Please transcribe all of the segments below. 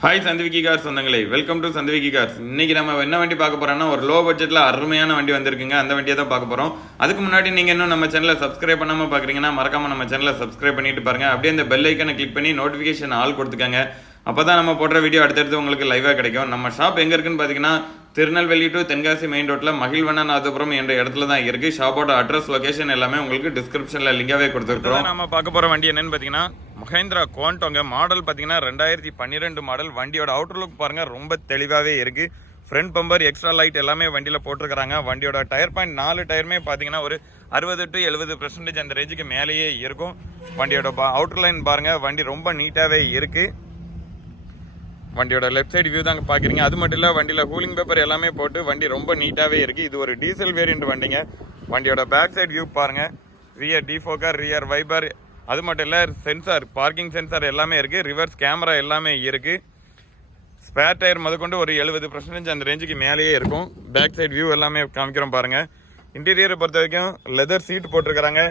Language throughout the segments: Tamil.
ஹாய் சந்திவிக்கி கார் சொந்தங்களே, வெல்கம் டு சந்திவிக்கி கார்ஸ். இன்னைக்கு நம்ம என்ன வண்டி பார்க்க போறோம்னா ஒரு லோ பட்ஜெட்டில் அருமையான வண்டி வந்திருக்குங்க. அந்த வண்டியை தான் பார்க்க போகிறோம். அதுக்கு முன்னாடி நீங்கள் இன்னும் நம்ம சேனலை சப்ஸ்கிரைப் பண்ணாமல் பார்க்குறீங்கன்னா மறக்காமல் நம்ம சேனலை சப்ஸ்கிரைப் பண்ணிட்டு பாருங்கள். அப்படியே அந்த பெல் ஐக்கனை கிளிக் பண்ணி நோட்டிஃபிகேஷன் ஆல் கொடுத்துக்கங்க. அப்போ தான் நம்ம போடுற வீடியோ அடுத்தடுத்து உங்களுக்கு லைவாக கிடைக்கும். நம்ம ஷாப் எங்கே இருக்குன்னு பார்த்தீங்கன்னா திருநெல்வேலி டு தென்காசி மெயின் ரோட்டில் மகிழ்வண்ணநாதபுரம் என்ற இடத்துல தான் இருக்குது. ஷாப்போட அட்ரஸ் லொகேஷன் எல்லாமே உங்களுக்கு டிஸ்கிரிப்ஷனில் லிங்காகவே கொடுத்துருக்கோம். நம்ம பார்க்க போகிற வண்டி என்னன்னு பார்த்தீங்கன்னா மஹேந்திரா குவாண்டோங்க. மாடல் பார்த்தீங்கன்னா 2012 மாடல். வண்டியோட அவுட்டர் லுக் பாருங்கள், ரொம்ப தெளிவாகவே இருக்குது. ஃப்ரண்ட் பம்பர், எக்ஸ்ட்ரா லைட் எல்லாமே வண்டியில் போட்டிருக்கிறாங்க. வண்டியோட டயர் பாயிண்ட் 4 டயருமே பார்த்தீங்கன்னா ஒரு 60 to 70% அந்த ரேஞ்சுக்கு மேலேயே இருக்கும். வண்டியோட அவுட்டர் லைன் பாருங்கள், வண்டி ரொம்ப நீட்டாகவே இருக்குது. வண்டியோட லெஃப்ட் சைடு வியூ தாங்க பார்க்குறீங்க. அது மட்டும் இல்லை, வண்டியில் கூலிங் பேப்பர் எல்லாமே போட்டு வண்டி ரொம்ப நீட்டாகவே இருக்குது. இது ஒரு டீசல் வேரியண்ட் வண்டிங்க. வண்டியோட பேக் சைடு வியூ பாருங்கள், ரியர் டிஃபோக்கர், ரியர் வைபர், அது மட்டும் இல்லை சென்சார், பார்க்கிங் சென்சார் எல்லாமே இருக்குது. ரிவர்ஸ் கேமரா எல்லாமே இருக்குது. ஸ்பேர் டயர் முதற்கொண்டு ஒரு 70% அந்த ரேஞ்சுக்கு மேலேயே இருக்கும். பேக் சைடு வியூ எல்லாமே காமிக்கிறோம் பாருங்கள். இன்டீரியரை பொறுத்த வரைக்கும் லெதர் சீட் போட்டிருக்கிறாங்க.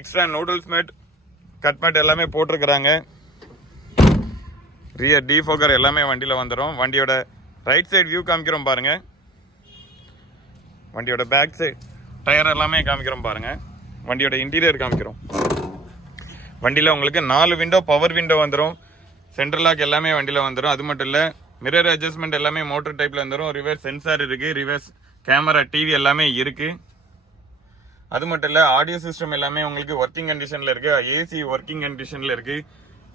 Extra noodles mat, cut mat எல்லாமே போட்டிருக்கிறாங்க. ரியர் டிஃபோக்கர் எல்லாமே வண்டியில் வந்துடும். வண்டியோட ரைட் சைடு வியூ காமிக்கிறோம் பாருங்கள். வண்டியோட பேக் சைடு டயர் எல்லாமே காமிக்கிறோம் பாருங்கள். வண்டியோட இன்டீரியர் காமிக்கிறோம். வண்டியில் உங்களுக்கு 4 விண்டோ பவர் விண்டோ வந்துடும். சென்ட்ரல் லாக் எல்லாமே வண்டியில் வந்துடும். அது மட்டும் இல்லை, மிரர் அட்ஜஸ்ட்மெண்ட் எல்லாமே மோட்டர் டைப்பில் வந்துடும். ரிவர்ஸ் சென்சார் இருக்குது. ரிவர்ஸ் கேமரா, டிவி எல்லாமே இருக்குது. அது மட்டும் இல்லை, ஆடியோ சிஸ்டம் எல்லாமே உங்களுக்கு ஒர்க்கிங் கண்டிஷனில் இருக்குது. ஏசி ஒர்க்கிங் கண்டிஷனில் இருக்குது.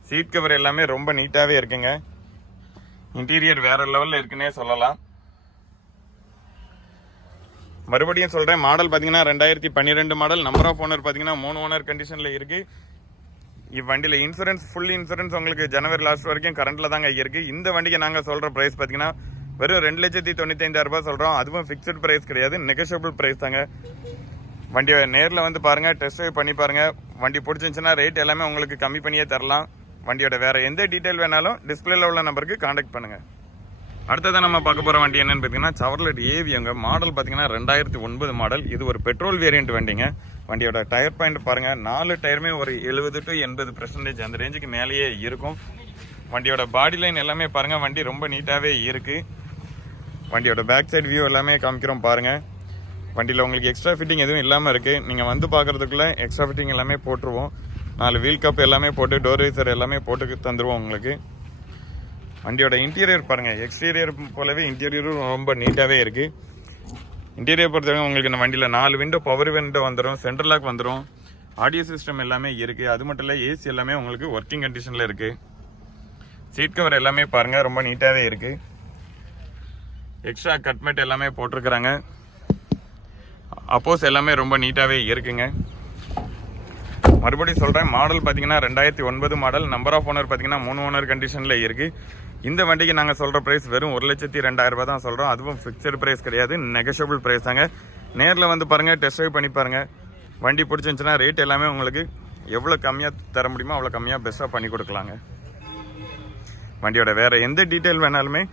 சீட் கவர் எல்லாமே ரொம்ப நீட்டாகவே இருக்குங்க. இன்டீரியர் வேற லெவலில் இருக்குன்னே சொல்லலாம். மறுபடியும் சொல்கிறேன், மாடல் பார்த்தீங்கன்னா 2012 மாடல். நம்பர் ஆஃப் ஓனர் பார்த்தீங்கன்னா 3 ஓனர் கண்டிஷனில் இருக்குது. இவ்வண்டியில் இன்சூரன்ஸ், ஃபுல் இன்சூரன்ஸ் உங்களுக்கு ஜனவரி லாஸ்ட் வரைக்கும் கரண்ட்டில் தாங்க இருக்குது. இந்த வண்டிக்கு நாங்கள் சொல்கிற ப்ரைஸ் பார்த்தீங்கன்னா வெறும் 2,95,000 சொல்கிறோம். அதுவும் ஃபிக்ஸட் ப்ரைஸ் கிடையாது, நெகோஷியபிள் ப்ரைஸ் தாங்க. வண்டியை நேரில் வந்து பாருங்கள், டெஸ்ட் ட்ரைவ் பண்ணி பாருங்கள். வண்டி பிடிச்சிருந்துச்சுன்னா ரேட் எல்லாமே உங்களுக்கு கம்மி பண்ணியே தரலாம். வண்டியோட வேறு எந்த டீட்டெயில் வேணாலும் டிஸ்பிளேல உள்ள நம்பருக்கு காண்டாக்ட் பண்ணுங்கள். அடுத்ததான் நம்ம பார்க்க போகிற வண்டி என்னென்னு பார்த்தீங்கன்னா சவர்லெட் ஏவியோங்க. மாடல் பார்த்தீங்கன்னா 2009 மாடல். இது ஒரு பெட்ரோல் வேரியண்ட் வண்டிங்க. வண்டியோட டயர் பாயிண்ட் பாருங்கள், 4 டயருமே ஒரு 70 to 80% அந்த ரேஞ்சுக்கு மேலேயே இருக்கும். வண்டியோட பாடி லைன் எல்லாமே பாருங்கள், வண்டி ரொம்ப நீட்டாகவே இருக்குது. வண்டியோட பேக் சைடு வியூ எல்லாமே காமிக்கிறோம் பாருங்கள். வண்டியில் உங்களுக்கு எக்ஸ்ட்ரா ஃபிட்டிங் எதுவும் இல்லாமல் இருக்குது. நீங்கள் வந்து பார்க்குறதுக்குள்ளே எக்ஸ்ட்ரா ஃபிட்டிங் எல்லாமே போட்டுருவோம். 4 வீல் கப் எல்லாமே போட்டு, டோர் வைசர் எல்லாமே போட்டு தந்துடுவோம் உங்களுக்கு. வண்டியோட இன்டீரியர் பாருங்கள், எக்ஸ்டீரியர் போலவே இன்டீரியரும் ரொம்ப நீட்டாகவே இருக்குது. இன்டீரியர் பொறுத்தவரைக்கும் உங்களுக்கு இந்த வண்டியில் 4 விண்டோ பவர் விண்டோ வந்துடும். சென்ட்ரல் லாக் வந்துடும். ஆடியோ சிஸ்டம் எல்லாமே இருக்குது. அது மட்டும் இல்லை, ஏசி எல்லாமே உங்களுக்கு ஒர்க்கிங் கண்டிஷனில் இருக்குது. சீட் கவர் எல்லாமே பாருங்கள், ரொம்ப நீட்டாகவே இருக்குது. எக்ஸ்ட்ரா கட்மெட் எல்லாமே போட்டிருக்கிறாங்க. அப்போஸ் எல்லாமே ரொம்ப நீட்டாகவே இருக்குங்க. மறுபடியும் சொல்கிறேன், மாடல் பார்த்தீங்கன்னா 2009 மாடல். நம்பர் ஆஃப் ஓனர் பார்த்தீங்கன்னா 3 ஓனர் கண்டிஷனில் இருக்குது. இந்த வண்டிக்கு நாங்கள் சொல்கிற ப்ரைஸ் வெறும் 1,02,000 தான் சொல்கிறோம். அதுவும் ஃபிக்ஸட் ப்ரைஸ் கிடையாது, நெகோஷியபிள் ப்ரைஸ் தாங்க. நேரில் வந்து பாருங்கள், டெஸ்ட் ட்ரைவ் பண்ணி பாருங்கள். வண்டி பிடிச்சிருந்துச்சுன்னா ரேட் எல்லாமே உங்களுக்கு எவ்வளோ கம்மியாக தர முடியுமோ அவ்வளோ கம்மியாக பெஸ்ட்டாக பண்ணி கொடுக்கலாங்க. வண்டியோட வேறு எந்த டீட்டெயில் வேணாலுமே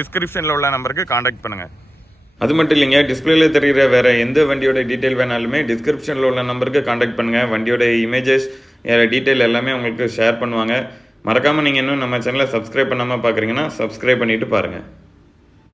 டிஸ்கிரிப்ஷனில் உள்ள நம்பருக்கு காண்டாக்ட் பண்ணுங்கள். அது மட்டும் இல்லைங்க, டிஸ்பிளேல தெரிகிற வேறு எந்த வண்டியோட டீட்டெயில் வேணாலுமே டிஸ்கிரிப்ஷனில் உள்ள நம்பருக்கு காண்டாக்ட் பண்ணுங்கள். வண்டியோட இமேஜஸ், டீட்டெயில் எல்லாமே உங்களுக்கு ஷேர் பண்ணுவாங்க. மறக்காமல் நீங்கள் இன்னும் நம்ம சேனலை சப்ஸ்கிரைப் பண்ணாமல் பார்க்குறீங்கன்னா சப்ஸ்கிரைப் பண்ணிவிட்டு பாருங்கள்.